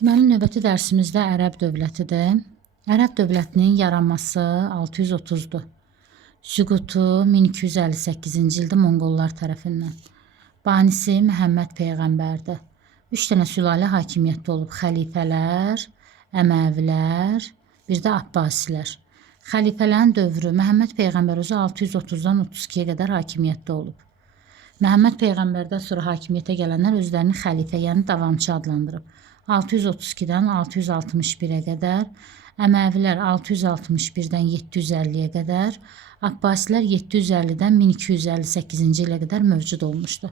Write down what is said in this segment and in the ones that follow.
Deməli, növbəti dərsimizdə ərəb dövlətidir. Ərəb dövlətinin yaranması 630-dur. Süqutu 1258-ci ildə Monqollar tərəfindən. Banisi Məhəmməd Peyğəmbərdir. 3 dənə sülalə hakimiyyətdə olub. Xəlifələr, Əməvilər, bir də Abbasilər. Xəlifələrin dövrü Məhəmməd Peyğəmbər özü 630-dan 32-yə qədər hakimiyyətdə olub. Məhəmməd Peyğəmbərdən sonra hakimiyyətə gələnlər özlərini xəlifə, yəni davamçı adlandırıb. 632-dən 661-ə qədər, Əməvilər 661-dən 750-yə qədər, Abbasilər 750-dən 1258-ci ilə qədər mövcud olmuşdu.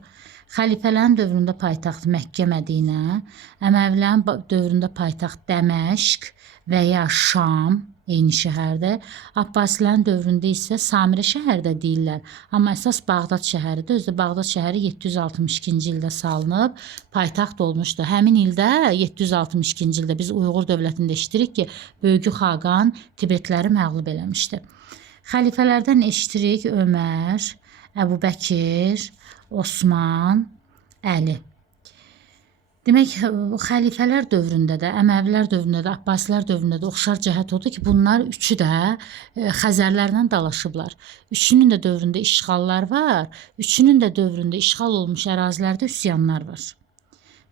Xəlifələrin dövründə paytaxt Məkkə, Mədinə, Əməvilərin dövründə paytaxt Dəməşq və ya Şam, eyni şəhərdə. Abbasilərin dövründə isə Samirə şəhərdə deyirlər. Amma əsas Bağdad şəhəridir. Özdə Bağdad şəhəri 762-ci ildə salınıb, paytaxt olmuşdu. Həmin ildə 762-ci ildə biz Uyğur dövlətində eşitirik ki, Böyük Xaqan Tibetləri məğlub eləmişdi. Xəlifələrdən eşitirik Ömər, Əbubəkir, Osman, Əli. Demək, xəlifələr dövründə də, Əməvilər dövründə də, Abbasilər dövründə də oxşar cəhət odur ki, bunlar üçü də Xəzərlərlə dalaşıblar. Üçünün də dövründə işğallar var, üçünün də dövründə işğal olmuş ərazilərdə üsyanlar var.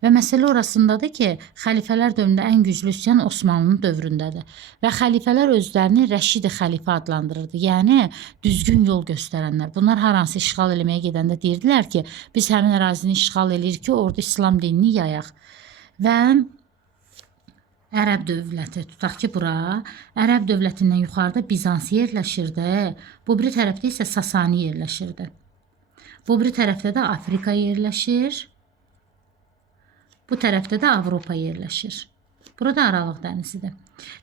Və məsələ orasındadır ki, xəlifələr dövründə ən güclü üsyan Osmanlının dövründədir. Və xəlifələr özlərini Rəşidi xəlifə adlandırırdı, yəni düzgün yol göstərənlər. Bunlar hər hansı işğal eləməyə gedəndə deyirdilər ki, biz həmin ərazini işğal eləyirik ki, orada İslam dinini yayaq. Və Ərəb dövləti, tutaq ki, bura Ərəb dövlətindən yuxarıda Bizans yerləşirdi, bu biri tərəfdə isə Sasani yerləşirdi. Bu biri tərəfdə də Afrika yerləşir. Bu tərəfdə də Avropa yerləşir. Burada Aralıq dənizidir.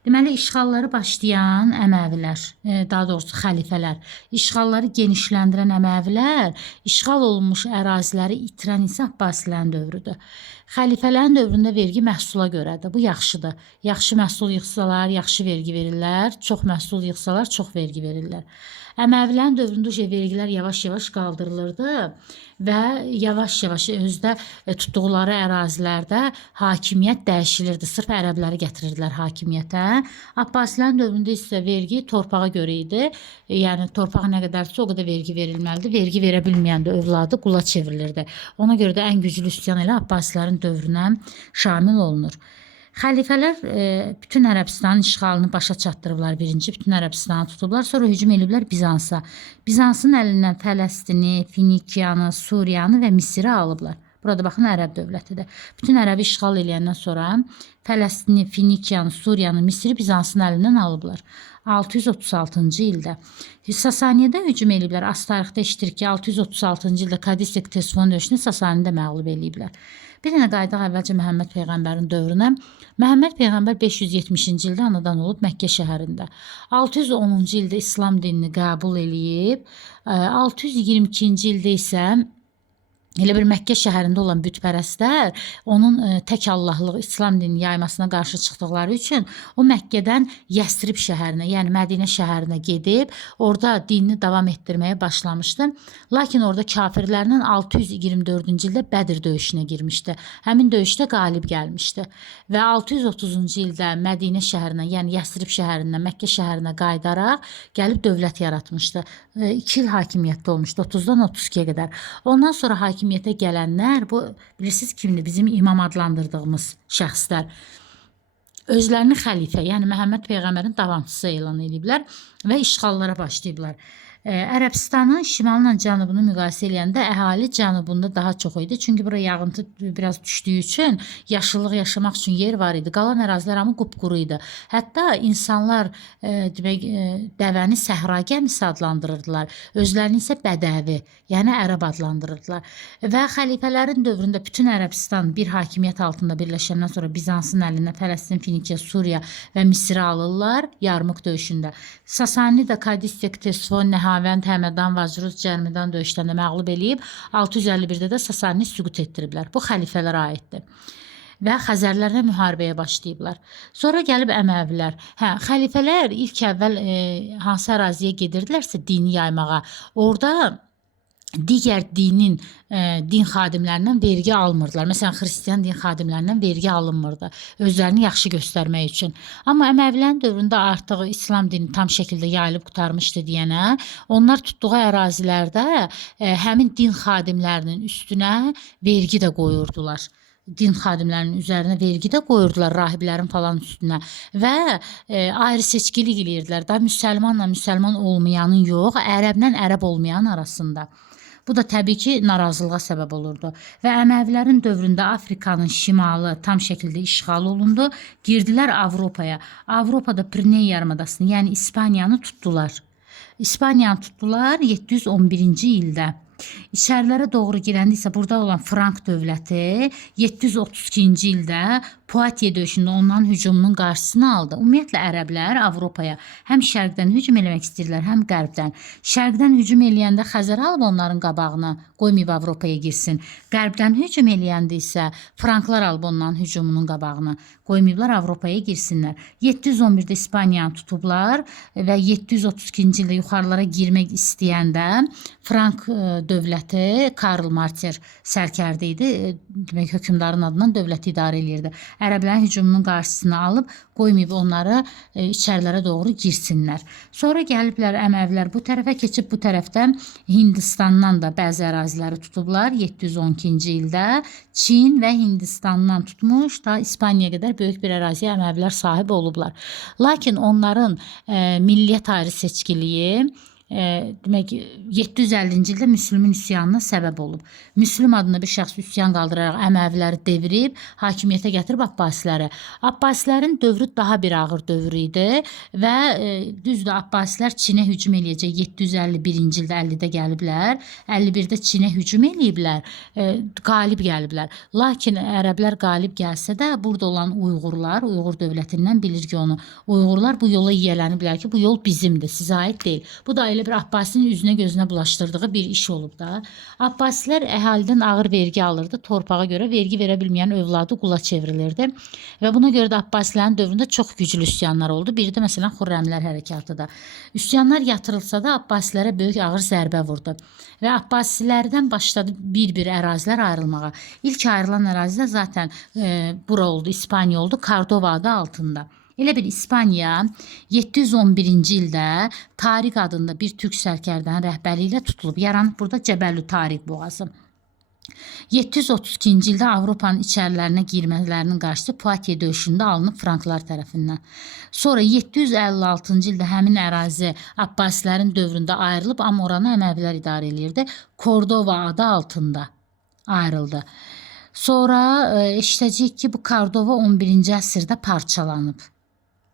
Deməli, işğalları başlayan Əməvilər, daha doğrusu xəlifələr, işğalları genişləndirən Əməvilər, işğal olunmuş əraziləri itirən isə Abbasilərin dövrüdür. Xəlifələrin dövründə vergi məhsula görədir. Bu yaxşıdır. Yaxşı məhsul yığsalar, yaxşı vergi verirlər. Çox məhsul yığsalar, çox vergi verirlər. Əməvilərin dövründə vergilər yavaş-yavaş qaldırılırdı və yavaş-yavaş özdə tutduqları ərazilərdə hakimiyyət dəyişilirdi. Sırf ərəbləri gətirirdilər hakimiyyətə. Abbasilərin dövründə isə vergi torpağa görə idi. Yəni torpağa nə qədərsə o qədər vergi verilməlidir. Vergi verə bilməyən də övladı qula çevrilirdi. Ona görə də ən güclü üsyan elə Abbasilərin dövrünə şamil olunur. Xəlifələr bütün Ərəbistanın işğalını başa çatdırıblar birinci, bütün Ərəbistanı tutublar, sonra hücum ediblər Bizansa. Bizansın əlindən Fələstini, Finikiyanı, Suriyanı və Misiri alıblar. Burada baxın Ərəb dövlətidir. Bütün Ərəbi işğal eləyəndən sonra Fələstini, Finikiyanı, Suriyanı, Misiri Bizansın əlindən alıblar. 636-cı ildə. Sasaniyədə hücum eləyiblər. Az tarixdə eşitirik ki, 636-cı ildə Kadisek Tesfon döyüşünü Sasaniyədə məğlub eləyiblər. Bir dənə qayıdaq əvvəlcə Məhəmməd Peyğəmbərin dövrünə. Məhəmməd Peyğəmbər 570-ci ildə anadan olub Məkkə şəhərində. 610-cu ildə İslam dinini qəbul eləyib. 622-ci ildə isə elə bir Məkkə şəhərində olan bütpərəstlər onun tək Allahlıq İslam dinini yaymasına qarşı çıxdıqları üçün o Məkkədən Yəsrib şəhərinə, yəni Mədinə şəhərinə gedib orada dinini davam etdirməyə başlamışdı. Lakin orada kafirlərlə 624-cü ildə Bədir döyüşünə girmişdi. Həmin döyüşdə qalib gəlmişdi. Və 630-cu ildə Mədinə şəhərinə, yəni Yəsrib şəhərindən Məkkə şəhərinə qayıdaraq gəlib dövlət yaratmışdı. 2 il hakimiyyətdə olmuşdu, 30-dan 32-yə qədər. Ondan sonra hakimiyyətə gələnlər, bu bilirsiniz kimdir? Bizim imam adlandırdığımız şəxslər. Özlərini xəlifə, yəni Məhəmməd Peyğəmbərin davamçısı elan ediblər və işğallara başlayıblar. Ərəbistanın şimalıyla cənubunu müqayisə eləyəndə əhali cənubunda daha çox idi. Çünki bura yağıntı biraz düşdüyü üçün yaşıllıq yaşamaq üçün yer var idi. Qalan ərazilər amma qupquru idi. Hətta insanlar demək dəvəni səhra gəmisi adlandırırdılar. Özlərini isə bədəvi, yəni ərəb adlandırırdılar. Və xəlifələrin dövründə bütün Ərəbistan bir hakimiyyət altında birləşəndən sonra Bizansın əlinə Fələstin, Finikiya, Suriya və Misri alırlar yarmıq döyüşündə. Sasani də Kadisek, Tesfon, Nəhavənd, Həmədan, Vacruz, Cərmidan döyüşlərində məğlub eləyib, 651-də də Sasani süqut etdiriblər. Bu xəlifələrə aiddir. Və Xəzərlərlə müharibəyə başlayıblar. Sonra gəlib Əməvilər. Xəlifələr ilk əvvəl hansı əraziyə gedirdilərsə dini yaymağa, orada digər din xadimlərindən vergi almırdılar. Məsələn, xristian din xadimlərindən vergi alınmırdı, özlərini yaxşı göstərmək üçün. Amma Əməvilərin dövründə artıq İslam dini tam şəkildə yayılıb qurtarmışdı deyənə, onlar tutduğu ərazilərdə həmin din xadimlərinin üstünə vergi də qoyurdular. Din xadimlərinin üzərinə vergi də qoyurdular, rahiblərin falan üstünə və ayrı seçkilik eləyirdilər. Da müsəlmanla müsəlman olmayanın yox, ərəblə ərəb olmayanın arasında. Bu da təbii ki, narazılığa səbəb olurdu. Və Əməvilərin dövründə Afrikanın şimalı tam şəkildə işğal olundu. Girdilər Avropaya. Avropada Piriney yarımadasını, yəni İspaniyanı tutdular. İspaniyanı tutdular 711-ci ildə. İçərilərə doğru girəndə isə burada olan Frank dövləti 732-ci ildə Poitiers döyüşündə onların hücumunun qarşısını aldı. Ümumiyyətlə ərəblər Avropaya həm şərqdən hücum eləmək istəyirlər, həm qərbdən. Şərqdən hücum eləyəndə Xəzər alıb onların qabağını, qoymayıb Avropaya girsin. Qərbdən hücum eləyəndə isə Franklar alıb onların hücumunun qabağını, qoymayıblar Avropaya girsinlər. 711-də İspaniyanı tutublar və 732-ci ildə yuxarılara girmək istəyəndə Frank dövləti Karl Martel sərkərdə idi. Demək, hökmdarın adından dövləti idarə edirdi. Ərəblərin hücumunun qarşısını alıb qoymayıb onları içərilərə doğru girsinlər. Sonra gəliblər Əməvilər bu tərəfə keçib, bu tərəfdən Hindistandan da bəzi əraziləri tutublar. 712-ci ildə Çin və Hindistandan tutmuş da İspaniyaya qədər böyük bir əraziyə Əməvilər sahib olublar. Lakin onların milliyyət ayrı seçkiliyi demək 750-ci ildə Müslümin üsyanına səbəb olub. Müslüm adında bir şəxs üsyan qaldıraraq Əməviləri devirib, hakimiyyətə gətirib Abbasiləri. Abbasilərin dövrü daha bir ağır dövr idi və düzdür, Abbasilər Çinə hücum eləyəcək 751-ci ildə 50-də gəliblər. 51-də Çinə hücum eləyiblər, qalib gəliblər. Lakin ərəblər qalib gəlsə də burada olan Uyğurlar, Uyğur dövlətindən bilir ki onu, Uyğurlar bu yola yiyələniblər ki, bu yol bizimdir, sizə aid deyil. Bu da elə bir Abbasinin üzünə gözünə bulaşdırdığı bir iş olub da. Abbasilər əhalidən ağır vergi alırdı. Torpağa görə vergi verə bilməyən övladı qula çevrilirdi. Və buna görə də Abbasilərin dövründə çox güclü üsyanlar oldu. Biri də məsələn Xürrəmlər hərəkatı da. Üsyanlar yatırılsa da Abbasilərə böyük ağır zərbə vurdu. Və Abbasilərdən başladı bir-bir ərazilər ayrılmağa. İlk ayrılan ərazi də zaten bura oldu, İspaniya oldu, Kordova adı altında. Elə bir İspaniya 711-ci ildə Tariq adında bir türk sərkərdənin rəhbərliyi ilə tutulub. Yaranıb burada Cəbəlü Tariq boğazı. 732-ci ildə Avropanın içərilərinə girmələrinin qarşısı Poitiers döyüşündə alınıb Franklar tərəfindən. Sonra 756-cı ildə həmin ərazi Abbasilərin dövründə ayrılıb, amma oranı Əməvilər idarə edirdi. Kordova adı altında ayrıldı. Sonra eşitəcəyik ki, bu Kordova 11-ci əsrdə parçalanıb.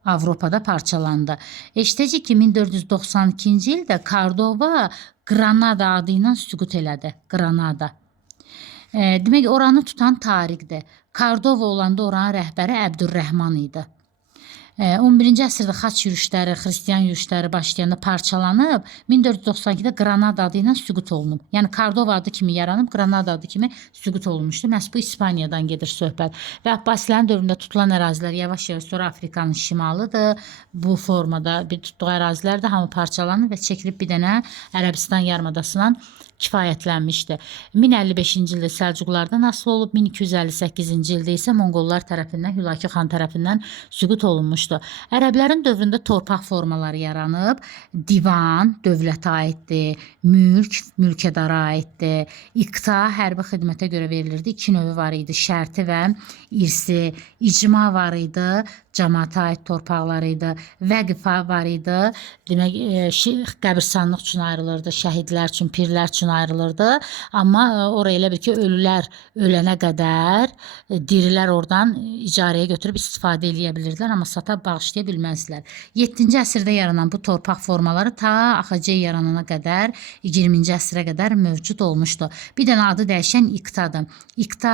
Avropada parçalandı. Eşitəcək ki, 1492-ci ildə Kordova Granada adı ilə süqut elədi. Granada. Demək, oranı tutan Tariqdir. Kordova olanda oranın rəhbəri Əbdürrəhman idi. 11-ci əsrdə xaç yürüşləri, xristiyan yürüşləri başlayanda parçalanıb, 1492-də Granada adı ilə süqut olunub. Yəni Kordova adı kimi yaranıb, Granada adı kimi süqut olunmuşdu. Məhz bu İspaniyadan gedir söhbət. Və Abbasilərin dövründə tutulan ərazilər yavaş-yavaş sonra Afrikanın şimalıdır. Bu formada bir tutduğu ərazilər də hamı parçalanıb və çəkilib bir dənə Ərəbistan yarımadasına kifayətlənmişdi. 1055-ci ildə Səlcuqlardan asılı olub, 1258-ci ildə isə Monqollar tərəfindən, Hülaki xan tərəfindən süqut olunmuşdu. Ərəblərin dövründə torpaq formaları yaranıb, divan dövlətə aiddir, mülk mülkədara aiddir, iqta hərbi xidmətə görə verilirdi. İki növü var idi, şərti və irsi, icma var idi, cəmaata aid torpaqlar idi, vəqifə var idi, demək, qəbirstanlıq üçün ayrılırdı, şəhidlər üçün, pirlər üçün ayrılırdı. Amma oraya elə bir ki, ölülər ölənə qədər dirilər oradan icarəyə götürüb istifadə eləyə bilirdilər, amma sata bağışlaya bilməzdilər. 7-ci əsrdə yaranan bu torpaq formaları ta AXC yaranana qədər, 20-ci əsrə qədər mövcud olmuşdu. Bir dənə adı dəyişən iqtadır. İqta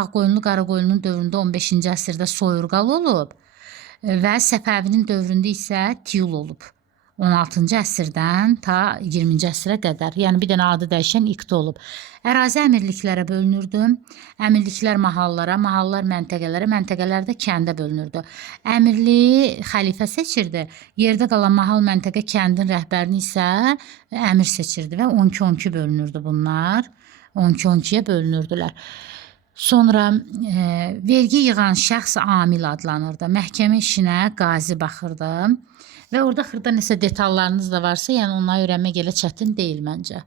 Ağqoyunlu, Qaraqoyunlu dövründə 15-ci əsrdə soyurqal olub və Səfəvinin dövründə isə tiyul olub. 16-cı əsrdən ta 20-ci əsrə qədər. Yəni bir dənə adı dəyişən iqta olub. Ərazi əmirliklərə bölünürdü. Əmirliklər mahallara, mahallar məntəqələrə, məntəqələr də kəndə bölünürdü. Əmirli xəlifə seçirdi. Yerdə qalan mahal məntəqə kəndin rəhbərini isə əmir seçirdi və 12-12 bölünürdü bunlar. 12-12-yə bölünürdülər. Sonra vergi yığan şəxs amil adlanırdı. Məhkəmə işinə qazi baxırdı. Və orada xırda nəsə detallarınız da varsa, yəni onları öyrənmək elə çətin deyil məncə.